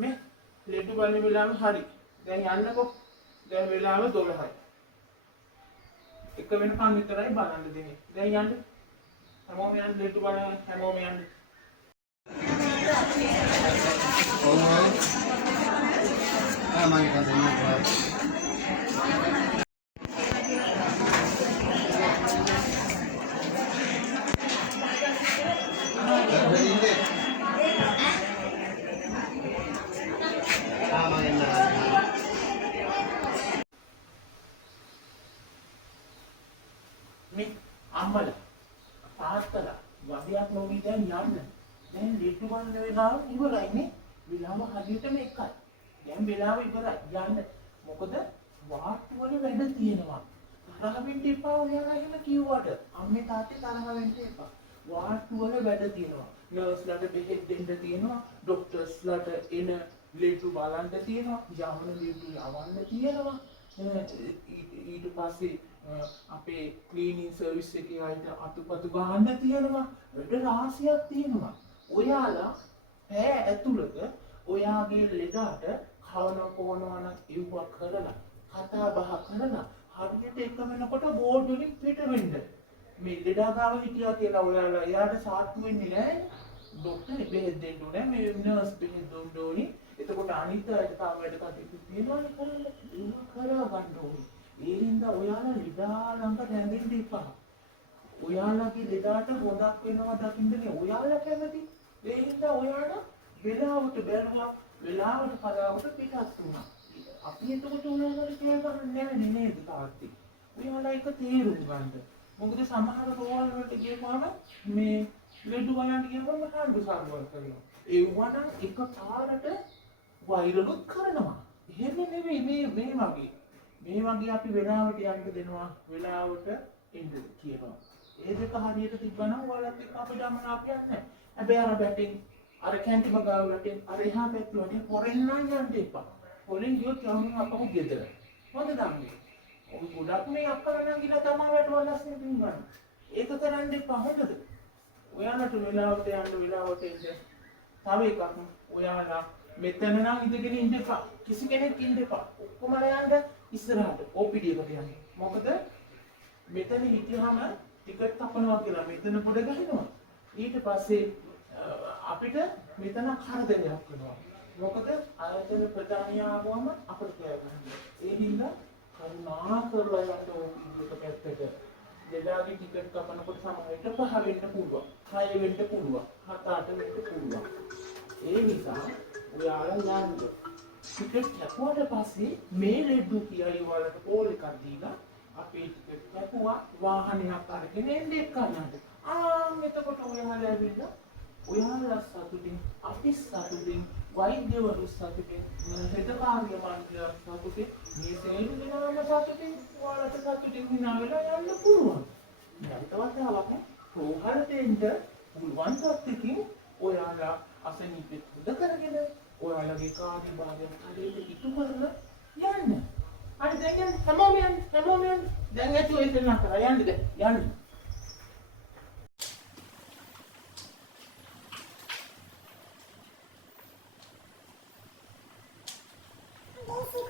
මේ ලෙඩ බලන වෙලාව හරි. දැන් යන්නකෝ. දැන් වෙලාව 12යි. එක වෙනකන් විතරයි බලන්න දෙන්නේ. දැන් යන්න. හැමෝම යන්න ලෙඩ බලන්න හැමෝම යන්න. මේ අම්මලා තාත්තලා වදියක් නොවි දැන් යන්න. දැන් ලෙඩ බලන වෙලාව ඉවරයිනේ. වෙලාව හරියටම එකයි. දැන් වෙලාව ඉවරයි යන්න. මොකද වාට්ටු වල වැඩ තියෙනවා. තරහ වෙන්න එපා ඔයාලා එහෙම කිව්වට. අම්මේ තාත්තේ තරහ වෙන්න එපා. වාට්ටු වල වැඩ තියෙනවා. නර්ස්ලාට බෙහෙත් දෙන්න තියෙනවා. ડોක්ටර්ස්ලාට එන ලෙඩ බලන්න තියෙනවා. යවන ලෙඩ යවන්න තියෙනවා. ඊට පස්සේ අපේ ක්ලීනින් සර්විස් එකේ අයිට අතුපතු ගහන්න තියෙනවා. වැඩ රාශියක් තියෙනවා. ඔයාලා පැය ඇතුළත ඔයාගේ ලෙඩට කවන කොනවා නම් ඉව්ව කරලා කතා බහ කරලා හරියට එක වෙනකොට බෝඩ් වලින් පිට වෙන්න. මේ ලෙඩා ගාව හිටියා කියලා ඔයාලා එයාට සාත්තු වෙන්නේ නැහැ. ડોක්ටර් බෙහෙත් දෙන්න ඕනේ. මේ නර්ස් බෙහෙත් දුන්න ඕනේ. එතකොට අනිත් අයට තව වැඩ කටයුතු තියෙනවානේ කරන්න. ඒක කරා ගන්න ඕනේ. ඒ හින්දා ඔයාලා ලෙඩා ළඟ රැඳෙන්න එපා. ඔයාලගේ ලෙඩාට හොදක් වෙනවා දකින්නනේ ඔයාලා කැමති. ඒ හින්දා ඔයාලා වෙලාවට බැලුවා වෙලාවට කලාවට පිටත් වුණා. අපි එතකොට ඔයාලට කියන්න නැවෙන්නේ නේද තාත්තේ. ඔයාලා එක තීරුම් ගන්න. මොකද සමහර රෝහල් වලට ගියපුවම මේ ලෙඩ බලන්න ගියපුවම හඬු සාරවල් කරනවා. ඒ වුණා එක පාරට වෛරලුත් කරනවා. එහෙම නෙවෙයි මේ වගේ. මේ වගේ අපි වෙලාවට යන්න දෙනවා වෙලාවට එන්න කියනවා. ඒ දෙක හරියට තිබ්බනම් ඔයාලත් එක්ක අපිට අමනාපයක් නැහැ. හැබැයි අර බැටින් අර කැන්ටිම ගාවට අර එහා පැත්තට හොරෙන් නම් යන්න එපා. හොරෙන් ගියොත් යන්න අපහු ගෙදර. හොඳද අම්මේ? ඔය ගොඩක් මේ අක්කලා නම් ගිහලා තමයි වැටවලස්නේ පින්ගන්න. ඒක කරන්න එපා හොඳද? ඔයාලට වෙලාවට යන්න වෙලාවට එන්න. තව එකක් ඔයාලා මෙතන නම් ඉඳගෙන ඉන්න එපා. කිසි කෙනෙක් ඉන්න එපා. ඔක්කොමලා යන්න ඉස්සරහට OPD එකට යන්න. මොකද මෙතන හිටියාම ටිකට් කපනවා කියලා මෙතන පොඩ ගහනවා. ඊට පස්සේ අපිට මෙතන කරදරයක් වෙනවා. මොකද ආයතන ප්‍රධානිය ආවම අපිට කියන්න. ඒ හින්දා කරුණා කරලා යන්න OPD එක පැත්තට. දෙදාගේ ටිකට් කපනකොට සමහරවිට 5 වෙන්න පුළුවන්. 6 වෙන්න පුළුවන්. 7-8 වෙන්න පුළුවන්. ඒ නිසා ඔයාලා යන්න. ටිකට් කැපුවට පස්සේ මේ ලෙඩු කියයි වලට කෝල් එකක් දීලා අපේ ටිකට් කැපුවා වාහනයක් අරගෙන එන්න එක්කනට. එතකොට ඔයාලා ඇවිල්ලා ඔයාලා සතුටින් අපි සතුටින් වෛද්‍යවරු සතුටින් හෙද කාර්ය මණ්ඩලය සතුටින් මේ සේවන දිනවම සතුටින් ඔයාලට සතුටින් හිනා වෙලා යන්න පුළුවන්. නැවතවත් ආවම රෝහලට එන්න පුළුවන් තත්ත්වකින් ඔයාලා අසනීපෙත් හොද කරගෙන ඔයාලගේ කාර්යභාරය හරියට ඉටු කරලා යන්න. හරි දැන් යන්න හැමෝම යන්න. දැන් ඇතුළේ ඉන්න කරා යන්න යන්න. This